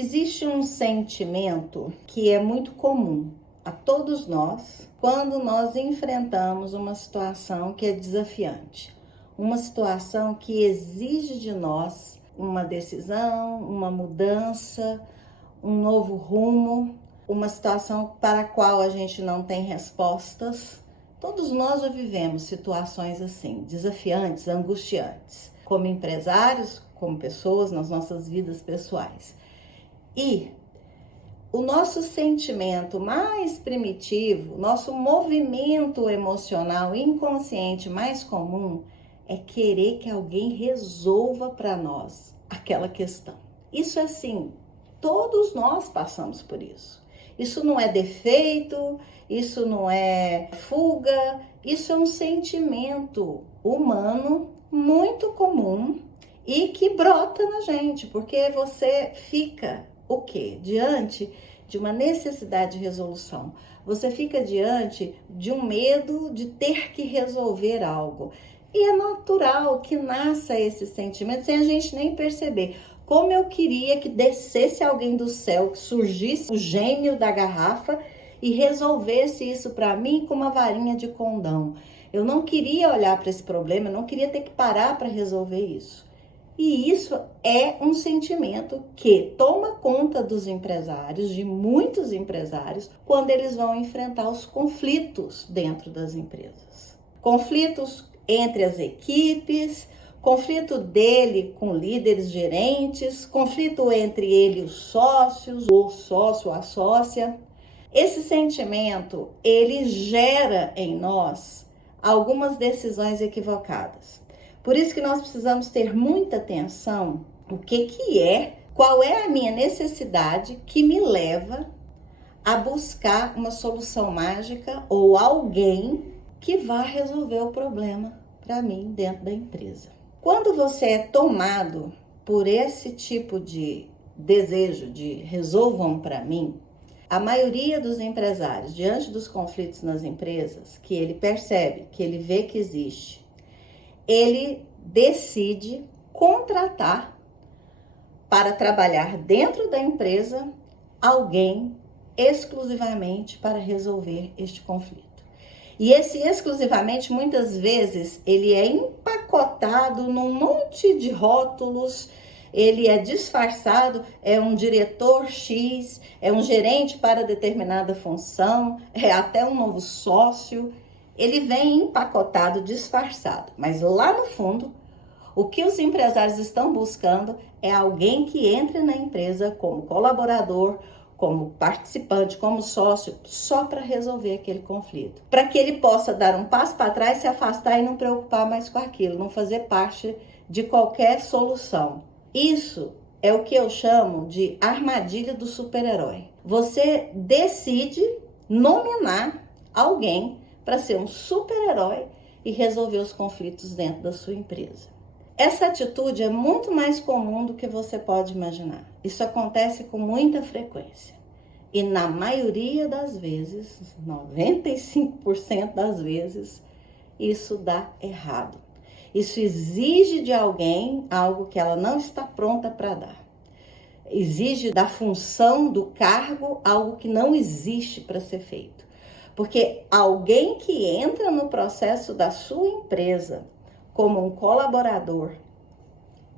Existe um sentimento que é muito comum a todos nós quando nós enfrentamos uma situação que é desafiante, uma situação que exige de nós uma decisão, uma mudança, um novo rumo, uma situação para a qual a gente não tem respostas. Todos nós já vivemos situações assim, desafiantes, angustiantes, como empresários, como pessoas nas nossas vidas pessoais. E o nosso sentimento mais primitivo, nosso movimento emocional inconsciente mais comum é querer que alguém resolva para nós aquela questão. Isso é assim, todos nós passamos por isso. Isso não é defeito, isso não é fuga, isso é um sentimento humano muito comum e que brota na gente, porque você fica o quê? Diante de uma necessidade de resolução. Você fica diante de um medo de ter que resolver algo. E é natural que nasça esse sentimento sem a gente nem perceber. Como eu queria que descesse alguém do céu, que surgisse o gênio da garrafa e resolvesse isso para mim com uma varinha de condão. Eu não queria olhar para esse problema, eu não queria ter que parar para resolver isso. E isso é um sentimento que toma conta dos empresários, de muitos empresários, quando eles vão enfrentar os conflitos dentro das empresas. Conflitos entre as equipes, conflito dele com líderes gerentes, conflito entre ele e os sócios, o sócio, a sócia. Esse sentimento, ele gera em nós algumas decisões equivocadas. Por isso que nós precisamos ter muita atenção qual é a minha necessidade que me leva a buscar uma solução mágica ou alguém que vá resolver o problema para mim dentro da empresa. Quando você é tomado por esse tipo de desejo de resolvam para mim, a maioria dos empresários, diante dos conflitos nas empresas, que ele percebe, que ele vê que existe, ele decide contratar para trabalhar dentro da empresa alguém exclusivamente para resolver este conflito. E esse exclusivamente, muitas vezes, ele é empacotado num monte de rótulos, ele é disfarçado, é um diretor X, é um gerente para determinada função, é até um novo sócio. Ele vem empacotado, disfarçado, mas lá no fundo, o que os empresários estão buscando é alguém que entre na empresa como colaborador, como participante, como sócio, só para resolver aquele conflito. Para que ele possa dar um passo para trás, se afastar e não preocupar mais com aquilo, não fazer parte de qualquer solução. Isso é o que eu chamo de armadilha do super-herói. Você decide nominar alguém para ser um super-herói e resolver os conflitos dentro da sua empresa. Essa atitude é muito mais comum do que você pode imaginar. Isso acontece com muita frequência. E na maioria das vezes, 95% das vezes, isso dá errado. Isso exige de alguém algo que ela não está pronta para dar. Exige da função, do cargo, algo que não existe para ser feito. Porque alguém que entra no processo da sua empresa como um colaborador,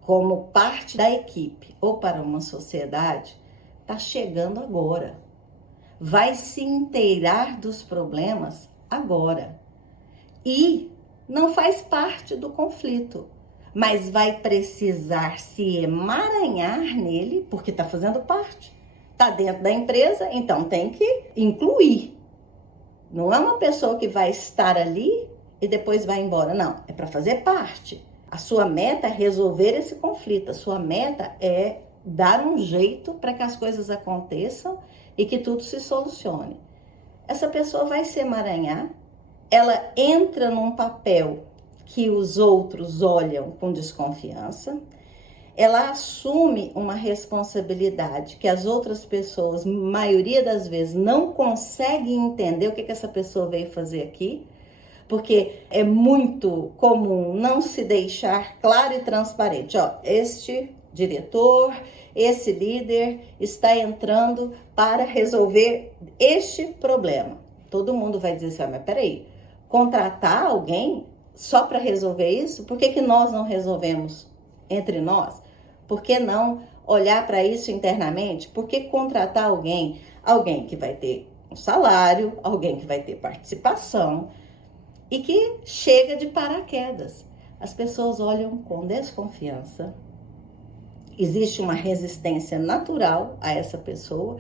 como parte da equipe ou para uma sociedade, está chegando agora. Vai se inteirar dos problemas agora. E não faz parte do conflito, mas vai precisar se emaranhar nele, porque está fazendo parte. Está dentro da empresa, então tem que incluir. Não é uma pessoa que vai estar ali e depois vai embora. Não, é para fazer parte. A sua meta é resolver esse conflito. A sua meta é dar um jeito para que as coisas aconteçam e que tudo se solucione. Essa pessoa vai se emaranhar, ela entra num papel que os outros olham com desconfiança, ela assume uma responsabilidade que as outras pessoas, maioria das vezes, não conseguem entender o que essa pessoa veio fazer aqui, porque é muito comum não se deixar claro e transparente. Este diretor, esse líder está entrando para resolver este problema. Todo mundo vai dizer assim, mas peraí, contratar alguém só para resolver isso? Por que nós não resolvemos entre nós? Por que não olhar para isso internamente? Por que contratar alguém? Alguém que vai ter um salário, alguém que vai ter participação e que chega de paraquedas. As pessoas olham com desconfiança. Existe uma resistência natural a essa pessoa,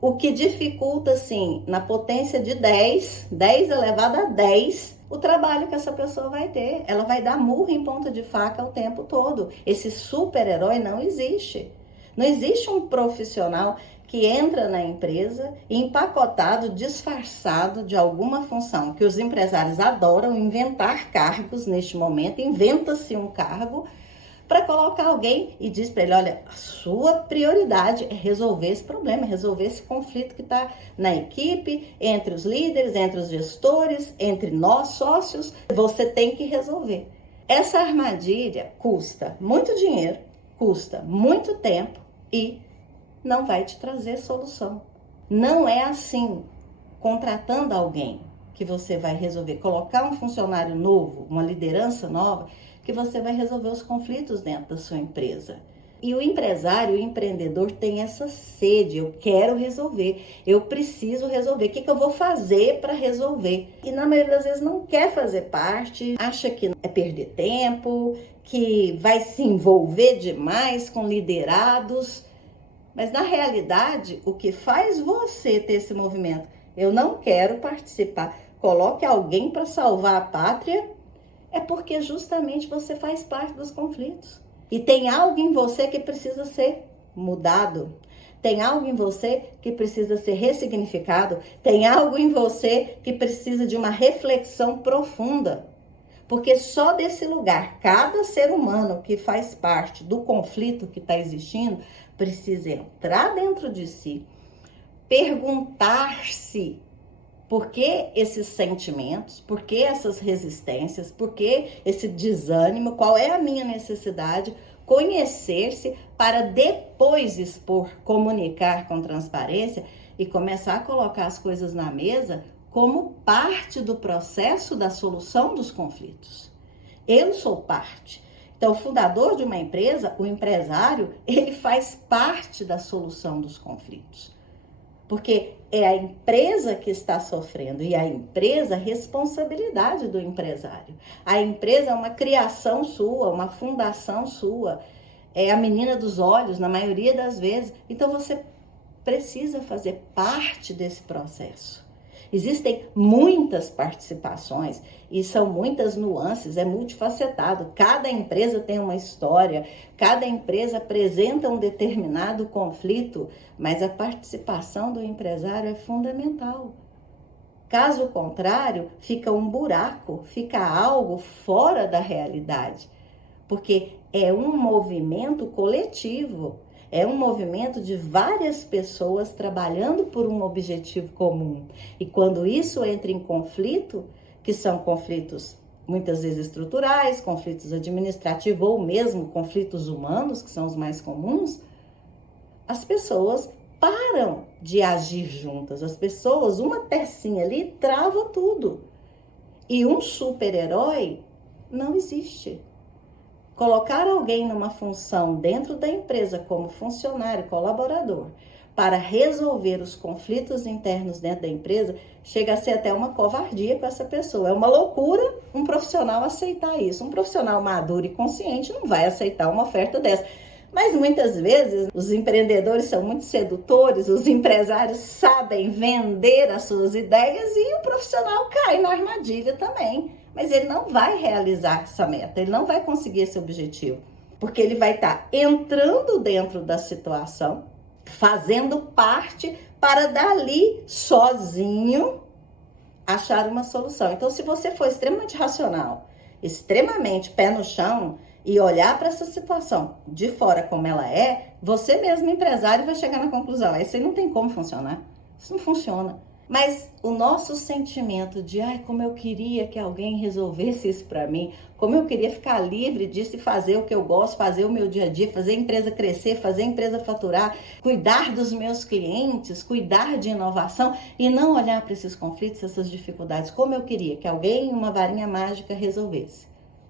o que dificulta, assim, na potência de 10 elevado a 10, o trabalho que essa pessoa vai ter. Ela vai dar murro em ponta de faca o tempo todo. Esse super-herói não existe. Não existe um profissional que entra na empresa empacotado, disfarçado de alguma função, que os empresários adoram inventar cargos neste momento, inventa-se um cargo para colocar alguém e diz para ele, olha, a sua prioridade é resolver esse problema, resolver esse conflito que está na equipe, entre os líderes, entre os gestores, entre nós, sócios, você tem que resolver. Essa armadilha custa muito dinheiro, custa muito tempo e não vai te trazer solução. Não é assim, contratando alguém, que você vai resolver, colocar um funcionário novo, uma liderança nova, que você vai resolver os conflitos dentro da sua empresa. E o empresário, o empreendedor tem essa sede, eu quero resolver, eu preciso resolver, o que eu vou fazer para resolver? E na maioria das vezes não quer fazer parte, acha que é perder tempo, que vai se envolver demais com liderados, mas na realidade o que faz você ter esse movimento, eu não quero participar, coloque alguém para salvar a pátria, é porque justamente você faz parte dos conflitos. E tem algo em você que precisa ser mudado. Tem algo em você que precisa ser ressignificado. Tem algo em você que precisa de uma reflexão profunda. Porque só desse lugar, cada ser humano que faz parte do conflito que está existindo, precisa entrar dentro de si, perguntar-se por que esses sentimentos, por que essas resistências, por que esse desânimo, qual é a minha necessidade, conhecer-se para depois expor, comunicar com transparência e começar a colocar as coisas na mesa como parte do processo da solução dos conflitos. Eu sou parte. Então, o fundador de uma empresa, o empresário, ele faz parte da solução dos conflitos. Porque é a empresa que está sofrendo e a empresa é responsabilidade do empresário. A empresa é uma criação sua, uma fundação sua, é a menina dos olhos, na maioria das vezes. Então você precisa fazer parte desse processo. Existem muitas participações e são muitas nuances, é multifacetado. Cada empresa tem uma história, cada empresa apresenta um determinado conflito, mas a participação do empresário é fundamental. Caso contrário, fica um buraco, fica algo fora da realidade, porque é um movimento coletivo. É um movimento de várias pessoas trabalhando por um objetivo comum. E quando isso entra em conflito, que são conflitos muitas vezes estruturais, conflitos administrativos ou mesmo conflitos humanos, que são os mais comuns, as pessoas param de agir juntas. As pessoas, uma pecinha ali, trava tudo. E um super-herói não existe. Colocar alguém numa função dentro da empresa como funcionário, colaborador, para resolver os conflitos internos dentro da empresa, chega a ser até uma covardia com essa pessoa. É uma loucura um profissional aceitar isso. Um profissional maduro e consciente não vai aceitar uma oferta dessa. Mas muitas vezes os empreendedores são muito sedutores, os empresários sabem vender as suas ideias e o profissional cai na armadilha também. Mas ele não vai realizar essa meta, ele não vai conseguir esse objetivo, porque ele vai estar entrando dentro da situação, fazendo parte para dali, sozinho, achar uma solução. Então, se você for extremamente racional, extremamente pé no chão e olhar para essa situação de fora como ela é, você mesmo, empresário, vai chegar na conclusão, isso aí não tem como funcionar, isso não funciona. Mas o nosso sentimento de, ai, como eu queria que alguém resolvesse isso para mim, como eu queria ficar livre disso e fazer o que eu gosto, fazer o meu dia a dia, fazer a empresa crescer, fazer a empresa faturar, cuidar dos meus clientes, cuidar de inovação e não olhar para esses conflitos, essas dificuldades, como eu queria que alguém, uma varinha mágica, resolvesse.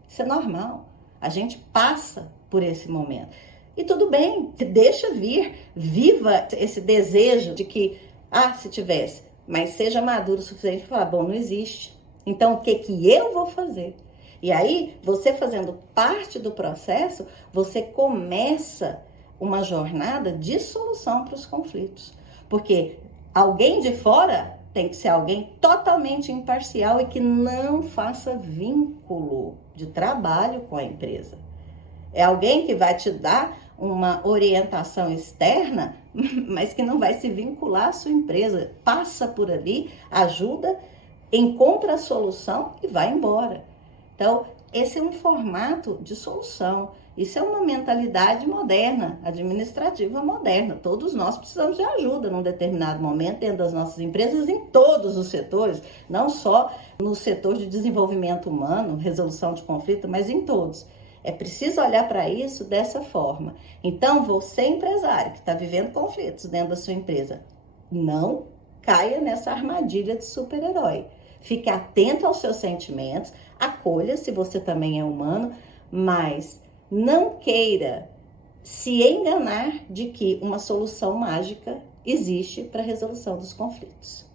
Isso é normal. A gente passa por esse momento. E tudo bem, deixa vir, viva esse desejo de que, se tivesse, mas seja maduro o suficiente para falar, bom, não existe. Então, o que eu vou fazer? E aí, você fazendo parte do processo, você começa uma jornada de solução para os conflitos. Porque alguém de fora tem que ser alguém totalmente imparcial e que não faça vínculo de trabalho com a empresa. É alguém que vai te dar uma orientação externa, mas que não vai se vincular à sua empresa. Passa por ali, ajuda, encontra a solução e vai embora. Então, esse é um formato de solução. Isso é uma mentalidade moderna, administrativa moderna. Todos nós precisamos de ajuda num determinado momento dentro das nossas empresas, em todos os setores, não só no setor de desenvolvimento humano, resolução de conflito, mas em todos. É preciso olhar para isso dessa forma. Então, você, empresário que está vivendo conflitos dentro da sua empresa, não caia nessa armadilha de super-herói. Fique atento aos seus sentimentos, acolha se você também é humano, mas não queira se enganar de que uma solução mágica existe para a resolução dos conflitos.